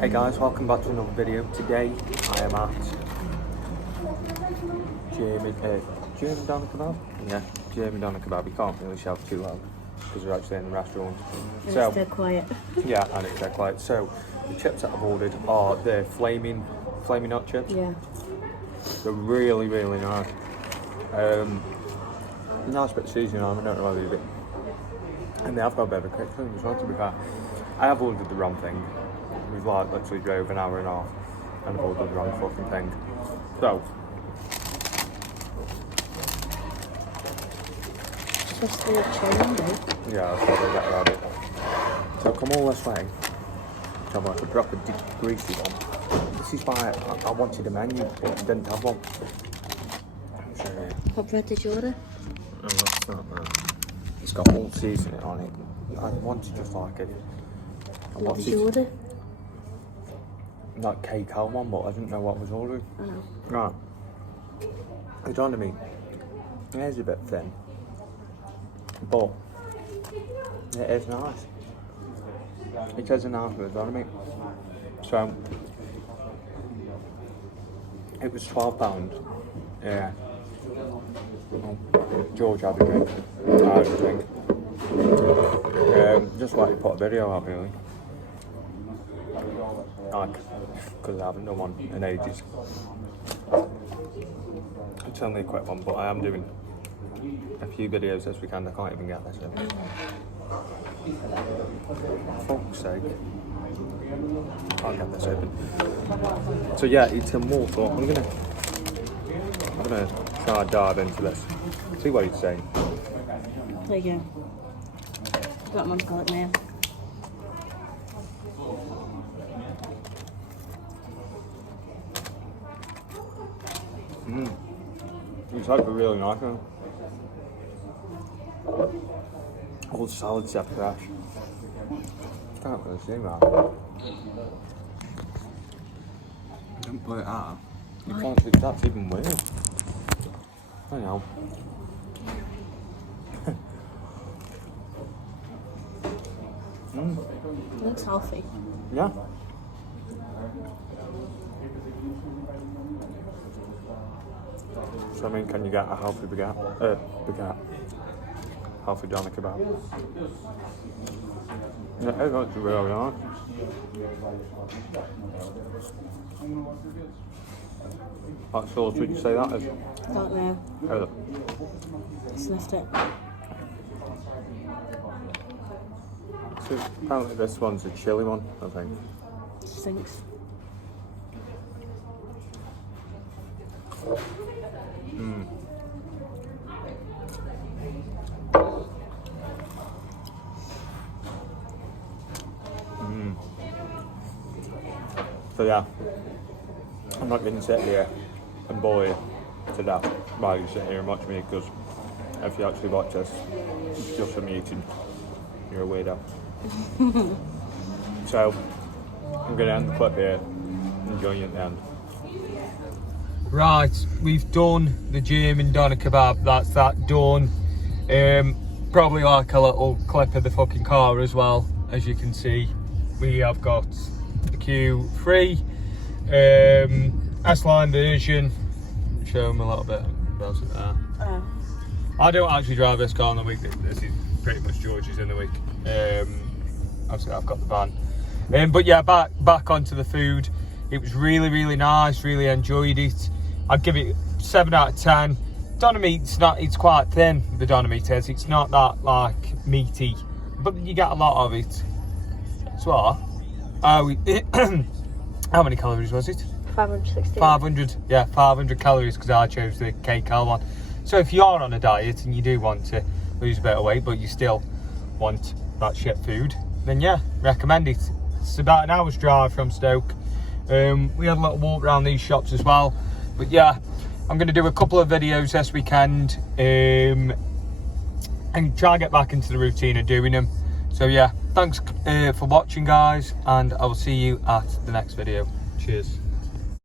Hey guys, welcome back to another video. Today I am at Jamie Doner Kebab? Yeah, Jamie Doner Kebab. You can't really shout too loud because we're actually in a restaurant. And it's dead quiet. Yeah, and it's dead quiet. So the chips that I've ordered are the flaming hot chips. Yeah. They're really nice. Nice bit of seasoning on them, I don't know whether you do. And they have got a bit of a quick food as well, to be fair. I have ordered the wrong thing. We've like literally drove an hour and a half and I've ordered the wrong fucking thing. So It's just the chain, though. yeah, that's what I get around it. So come all this way to have like a proper deep greasy one. This is why I wanted a menu but didn't have one. So, What bread did you order? no, that's not that. It's got all seasoning on it. I wanted just like it. What did you order? Like kebab one, but I didn't know what I was ordering. Oh. Right. It's on to me. It is a bit thin, but it is nice. It is a nice bit on me. So it was £12. Yeah. Oh, George had a drink. I had a drink. Just like to put a video out really. Like, because I haven't done one in ages. It's only a quick one, but I am doing a few videos this weekend. I can't even get this in. For fuck's sake. Can't get this open. So yeah, it's a more thought. I'm gonna try to dive into this. See what he's saying. There you go. Got my garlic mayo. It's like a really nice one. All the salads are fresh. Can't really see that. Don't put it out. You can't see that's even weird. I know. It looks healthy. Yeah. So I mean, can you get a healthy baguette? Healthy doner kebab? Yeah, it looks really nice. What sauce would you say that is? Garlic mayo. Oh, Sniffed it. so apparently this one's a chili one, I think. Stinks. So yeah, I'm not going to sit here and bore you to death while you sit here and watch me, because if you actually watch this, it's just for me eating. You're a weirdo. So I'm going to end the clip here. Enjoy you at the end. Right, we've done the German doner kebab. That's that done. Probably like a little clip of the fucking car as well. As you can see, we have got the Q3 S-Line version. Show them a little bit about it there. Oh. I don't actually drive this car on the week. This is pretty much George's in the week. Obviously I've got the van. But yeah, back onto the food. It was really nice. Really enjoyed it. I'd give it 7 out of 10. Doner meat's it's quite thin. The doner meat is. It's not that like meaty, but you get a lot of it. So what? How many calories was it? 560. 500. Yeah, 500 calories because I chose the kcal one. So if you're on a diet and you do want to lose a bit of weight, but you still want that shit food, then yeah, recommend it. It's about an hour's drive from Stoke. We had a little walk around these shops as well. But yeah, I'm going to do a couple of videos this weekend and try and get back into the routine of doing them. So yeah, thanks for watching guys, and I will see you at the next video. Cheers.